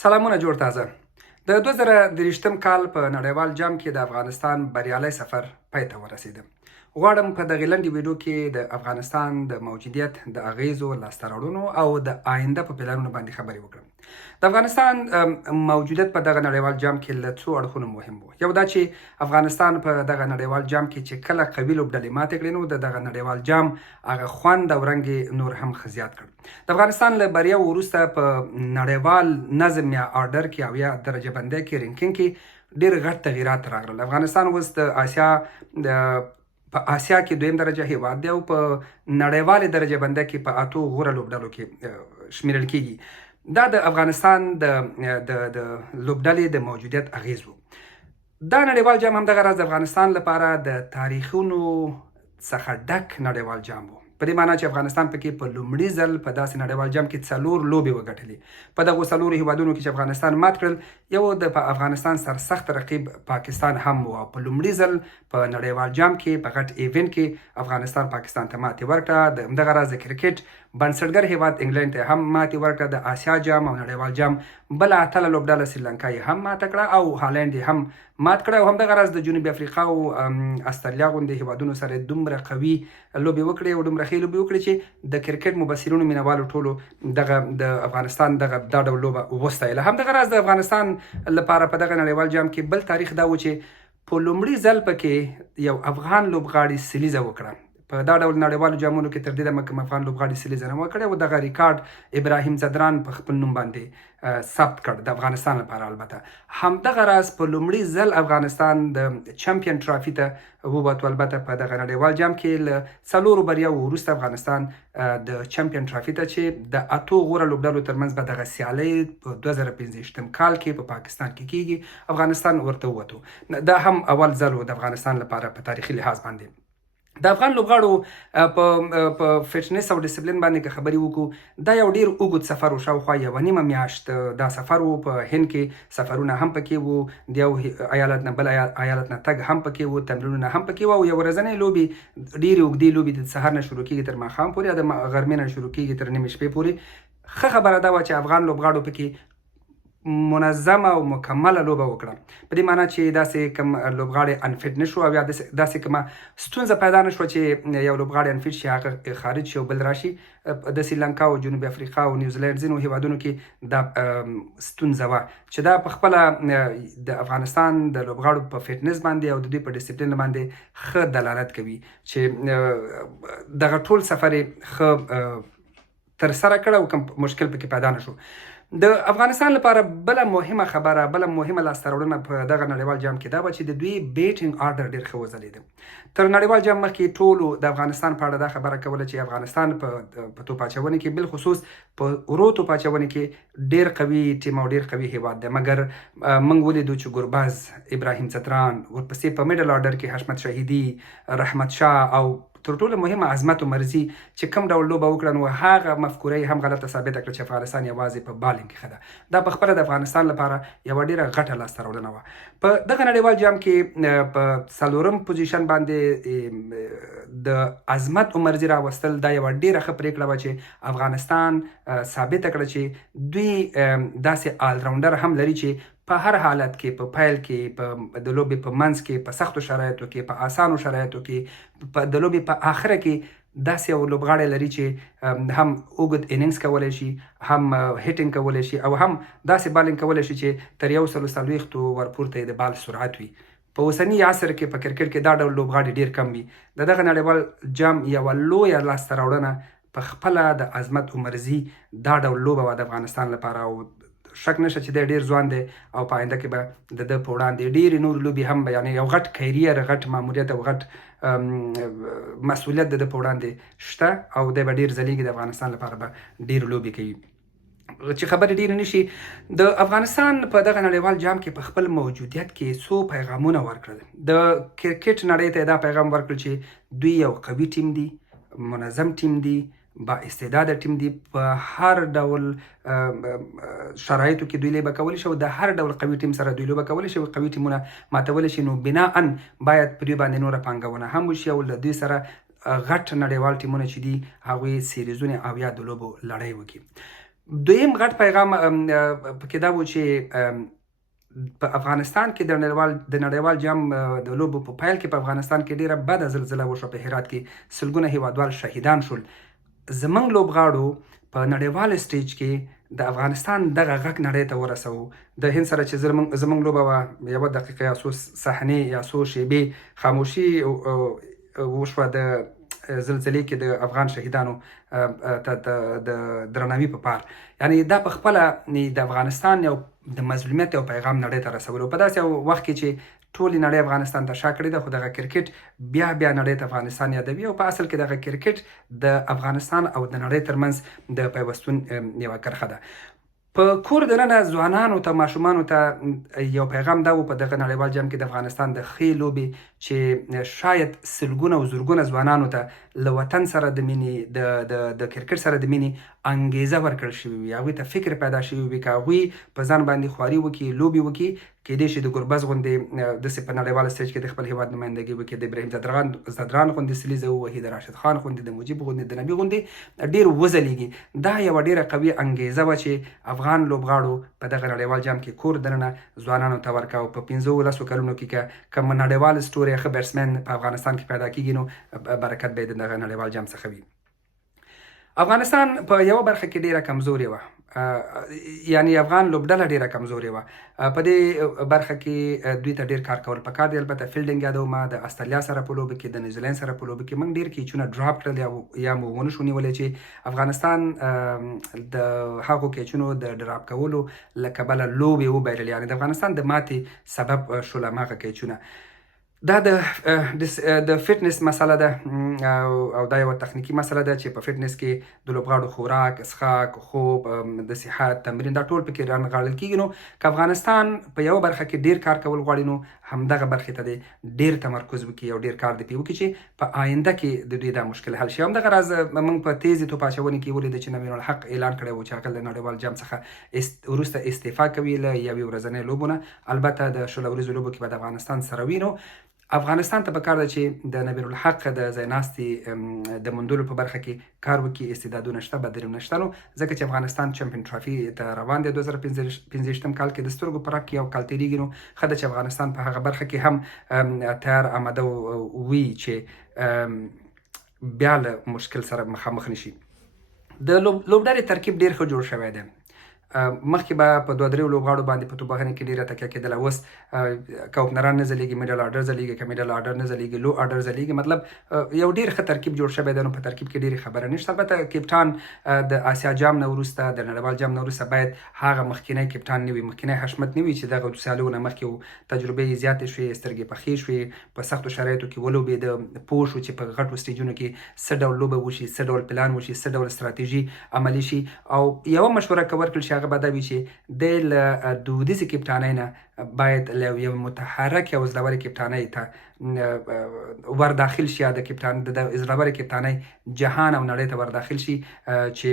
سلامونه جوړ تازه. د 2023م کال په نړیوال جام کې د افغانستان بریالی سفر پای ته ورسېده. غواړم په دغې لنډې ویډیو کې د افغانستان د موجودیت، د اغیزو، لاسته راوړنو او د آینده په پلانونو باندې خبرې وکړم. د افغانستان موجودیت په دغه نړیوال جام کې له څو اړخونو مهم و. یو دا چې افغانستان په دغه نړیوال جام کې چې کله قوي لوبډلې ماتې کړې نو د دغه نړیوال جام هغه خوند او رنګ نور هم ښه زیات کړ. د افغانستان له بریاو وروسته په نړیوال نظم یا آرډر کې او یا درجه بندۍ کې رینکینګ کې ډېر غټ تغییرات راغلل. افغانستان اوس د په آسیا کې دویم درجه هیواد دی او په نړیوالې درجه بندۍ کې په اتو غوره لوبډلو کې شمیرل کیږي. دا د افغانستان د لوبډلې د موجودیت اغیز و. دا نړیوال جام همدغه راز د افغانستان لپاره د تاریخونو څخه ډک نړیوال جام و. په دې معنی چې افغانستان پکې په لومړي ځل په داسې نړیوال جام کې 4 لوبې وګټلې. په دغو 4 هیوادونو کې چې افغانستان مات کړل، یو د افغانستان سرسخت رقیب پاکستان هم و. په لومړي ځل په نړیوال جام کې په غټ ایونت کې افغانستان پاکستان ته ماتې ورکړه. د همدغه راز د کرکټ بنسټګر هیواد انګلند ته هم ماتې ورکړه. د آسیا جام او نړیوال جام بله اتله لوبډله سریلانکا یې هم ماته کړه او هالند یې هم مات کړه. او همدغه راز د جنوبي افریقا او استرالیا غوندې هیوادونو سره دومره قوي لوبې وکړې او دومره ښې لوبې وکړې چې د کرکټ مبصرینو مینوالو ټولو دغه د افغانستان دا ډول لوبه وستایله. همدغه راز د افغانستان لپاره په دغه نړیوال جام کې بل تاریخ دا و چې په لومړي ځل پکې یو افغان لوبغاړي سلیزه وکړه. په دا ډول نړیوالو جامونو کې تر دې دمه کوم افغان لوبغاړي سلیزه نه وکړه او دغه ریکارډ ابراهیم ځدران په خپل نوم باندې ثبت کړ د افغانستان لپاره. البته همدغه راز په لومړي ځل افغانستان د چمپیون ټرافي ته ووت. البته په دغه نړیوال جام کې له 4 بریاو وروسته افغانستان د چمپیون ټرافي ته چې د اتو غوره لوبډلو ترمنځ به دغه سیالۍ په 2015 کال کې په پاکستان کې کیږي، افغانستان ورته ووتو. دا هم اول ځل و د افغانستان لپاره په تاریخي لحاظ باندې. د افغان لوبغاړو په فټنس او ډیسپلین باندې که خبرې وکړو، دا یو ډیر اوږد سفر و. شاوخوا 1.5 میاشت دا سفر و. په هند کې سفرونه هم پکې وو، د یو ایالت نه بل ایالت نه تګ هم پکې وو، تمرینونه هم پکې وو او یو ورځنۍ لوبې ډېرې اوږدې لوبې د سهار نه شروع کېږي تر ماښام پورې، د غرمې نه شروع کېږي تر نیمې شپې پورې. ښه خبره دا وه چې افغان لوبغاړو پکې منظمه او مکمله لوبه وکړه. په دې معنی چې داسې کوم لوبغاړی انفټ نه شو او یا داسې کومه ستونزه پیدا نه شوه چې یو لوبغاړی انفټ شي، هغه خارج شي او بل راشي. د سریلانکا او جنوبي افریقا او نیوزیلند ځینو هیوادونو کې دا ستونزه وه چې دا په خپله د افغانستان د لوبغاړو په فټنس باندې او د دوی په ډیسپلین باندې ښه دلالت کوي چې دغه ټول سفر یې ښه ترسره کړه او کوم مشکل پکې پیدا نه شو. د افغانستان لپاره بله مهمه خبره، بله مهمه لاسته راوړنه په دغه نړیوال جام کې دا وه چې د دوی بیټینګ آرډر ډېر ښه وځلېده. تر نړیوال جام مخکې ټولو د افغانستان په اړه دا خبره کوله چې افغانستان په توپ اچونې کې بالخصوص په ورو توپ اچونې کې ډېر قوي ټیم او ډېر قوي هیواد دی. مګر موږ ولیدو چې ګرباز ابراهیم ځدران، ورپسې په میډل آرډر کې حشمت شهیدي، رحمت شاه او تر ټولو مهمه عظمت عمرزي چې کوم ډول لوبه وکړه نو هغه مفکوره یې هم غلطه ثابته کړه چې افغانستان یوازې په بالینګ کې ښه ده. دا په خپله د افغانستان لپاره یوه ډېره غټه لاسته راوړنه وه. په دغه نړیوال جام کې په 4م پوزیشن باندې د عظمت عمرزي راوستل دا یوه ډېره ښه پرېکړه وه چې افغانستان ثابته کړه چې دوی داسې آلراونډر هم لري چې په هر حالت کې، په پیل کې، په د لوبې په منځ کې، په سختو شرایطو کې، په آسانو شرایطو کې، په د لوبې په آخره کې داسې یو لوبغاړی لري چې هم اوږد انینګز کولی شي، هم هیټینګ کولی شي او هم داسې بالینګ کولی شي چې تر 140 ورپورته یې د بال سرعت وي. په اوسني عصر کې په کرکټ کې دا ډول لوبغاړي ډېر کم وي. د دغه نړیوال جام یوه لویه لاسته راوړنه په خپله د عظمت عمرزي دا ډول لوبه وه د افغانستان لپاره. او شک نشته چې دی ډېر ځوان دی او په آینده کې به د ده په وړاندې ډېرې نورې لوبې هم به یعنې یو غټ کیریر، غټ ماموریت او غټ مسؤلیت د ده په وړاندې شته او دی به ډېر ځلیږي. د افغانستان لپاره به ډېرې لوبې کوي. چې خبرې ډېرې نه شي، د افغانستان په دغه نړیوال جام کې په خپل موجودیت کې څو پیغامونه ورکړل. د کرکټ نړۍ ته یې دا پیغام ورکړل چې دوی یو قوي ټیم دي، منظم ټیم دي، با استعداده ټیم دی. په هر ډول شرایطو کې دوی لوبه کولی شي او د هر ډول قوي ټیم سره دوی لوبه کولی شي او قوي ټیمونه ماتولی شي. نو بناءً باید په دوی باندې نوره پانګونه هم وشي او له دوی سره غټ نړیوال ټیمونه چې دي هغوی سیریزونه او یا د لوبو لړۍ وکړي. دویم غټ پیغام پکې دا و چې په افغانستان کې د نړیوال جام د لوبو په پیل کې په افغانستان کې ډیره بده زلزله وشوه. په هرات کې سلګونه هیوادوال شهیدان شول. زموږ لوبغاړو په نړیوال سټیج کې د افغانستان دغه غږ نړۍ ته ورسوو. د هند سره چې زموږ لوبه وه، یوه دقیقه یا څو صحنې یا څو شیبې خاموشي وشوه د زلزلې کې د افغان شهیدانو ته د درناوي په پار. یعنې دا په خپله د افغانستان یو د مظلومیت یو پیغام نړۍ ته رسولو. په داسې یو وخت کې چې ټولې نړۍ افغانستان ته شا کړې ده، خو دغه کرکټ بیا نړۍ ته افغانستان یادوي، او په اصل کې دغه کرکټ د افغانستان او د نړۍ ترمنځ د پیوستون یوه کرښه ده. په کور دننه ځوانانو ته، ماشومانو ته یو پیغام دا و په دغه نړیوال جام کې د افغانستان د ښې لوبې چې شاید سلګونه او زرګونه ځوانانو ته له وطن سره د مینې د کرکټ سره د مینې انګیزه ورکړل شوې وي، هغوی ته فکر پیدا شوی وي که هغوی په ځان باندې خواري وکړي، لوبې وکړي، کیدای شي د ګربز غوندې داسې په نړیواله سټیج کې د خپل هیواد نمایندګي وکړي، د ابراهیم ځدران غوندې سلیزه ووهي، د راشد خان غوندې، د مجیب غوندې، د نبي غوندې ډېر وځلیږي. دا یوه ډېره قوي انګیزه وه چې افغان لوبغاړو په دغه نړیوال جام کې کور دننه ځوانانو ته ورکړه. او په 15 کلونو کې که نړیوال ستوری ښه بیټسمن په افغانستان کې پیدا کېږي، نو برکت به یې د دغه نړیوال جام څخه وي. افغانستان په یوه برخه کې ډیره کمزورې وه، یعنی افغان لوبډله ډیره کمزورې وه. په دې برخه کې دوی ته ډیر کار کول پکار دی. البته فیلډینګ یادوم، د استرالیا سره په لوبه کې، د نیوزیلند سره په لوبه کې موږ ډیر کیچونه ډراپ کړل یا مو ونه شو نیولی چې افغانستان د هغو کیچونو د ډراپ کولو له کبله لوبې وبایللې، یعنې د افغانستان د ماتې سبب شول هماغه کیچونه. دا د فټنس مسله ده، او دا یوه تخنیکي مسله ده چې په فټنس کې د لوبغاړو خوراک، څښاک، خوب، د صحت تمرین، دا ټول پکې رانغاړل کېږي. نو که افغانستان په یوه برخه کې ډیر کار کول غواړي، نو همدغه برخې ته دی ډیر تمرکز وکړي او ډیر کار دی پرې وکړي چې په آینده کې د دوی دا مشکل حل شي. همدغه راز موږ په تیزې توپ اچونې کې ولیده چې نوین الحق اعلان کړی و چې هغه له نړیوال جام څخه وروسته استعفا کوي له یوې ورځنۍ لوبو نه. البته د 16 ورځو لوبو کې به د افغانستان سره وي. نو افغانستان ته پکار ده چې د نبیل الحق د ځای ناستې د موندلو په برخه کې کار وکړي. استعدادونه شته، بدرونه شته، نو ځکه چې افغانستان چمپیون ټرافي ته روان دی 2015 کال کې د سترګو په رپ کې یو کال تېرېږي. نو ښه ده چې افغانستان په هغه برخه کې هم تیار آماده وي چې بیا له مشکل سره مخامخ نشي. د لوبډلې ترکیب ډېر ښه جوړ شوی دی. مخکې به په 2-3 لوبغاړو باندې په توپوهنې کې ډېره تکیه کېدله، اوس که اوپنران نه ځلیږي، میډل آرډر ځلیږي، که میډل آرډر نه ځلیږي، لو آرډر ځلیږي. مطلب یو ډېر ښه ترکیب جوړ شوی دی. نو په ترکیب کې ډېرې خبره نشته. البته کپټان د آسیا جام نه وروسته، د نړیوال جام نه وروسته باید هغه مخکینی کپټان نه وي، مخکینی حشمت نه وي چې دغه سیالیو نه مخکې تجربې یې زیاتې شوې، سترګې پخې شوې، په سختو شرایطو کې ولوبېده، پوه شو چې په غټو سټیجونو کې څه ډول لوبه وشي، څه ډول پلان وشي، څه ډول ستراتیژي عملي شي. او یوه مشوره که ورکړل شي هغه به دا وي چې د له دودیزې کپټانۍ نه باید له یو متحرک او زړورې کپټانۍ ته ور داخل شي، د زړورې کپټانۍ جهان او نړۍ ته ور داخل شي چې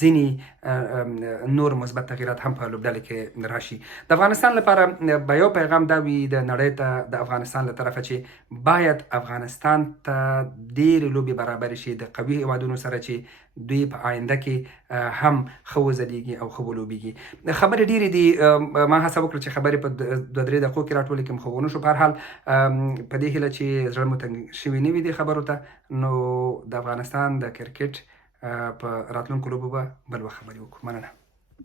ځینې نور مثبت تغییرات هم په لوبډلې کې راشي. د افغانستان لپاره به یو پیغام دا وي د نړۍ ته د افغانستان له طرفه چې باید افغانستان ته ډېرې لوبې برابرې شي د قوي هیوادونو سره چې دوی په آینده کې هم ښه وځلیږي او ښه ولوبیږي. خبرې ډېرې دي، ما هڅه وکړه چې خبرې په 2-3 دقیقو کې راټولې کړم، خو ونه شو. په هر حال په دې هیله چې زړه مو تنګ شوي نه وي دې خبرو ته. نو د افغانستان د کرکټ په راتلونکو لوبو به بل وخت خبرې وکړو. مننه.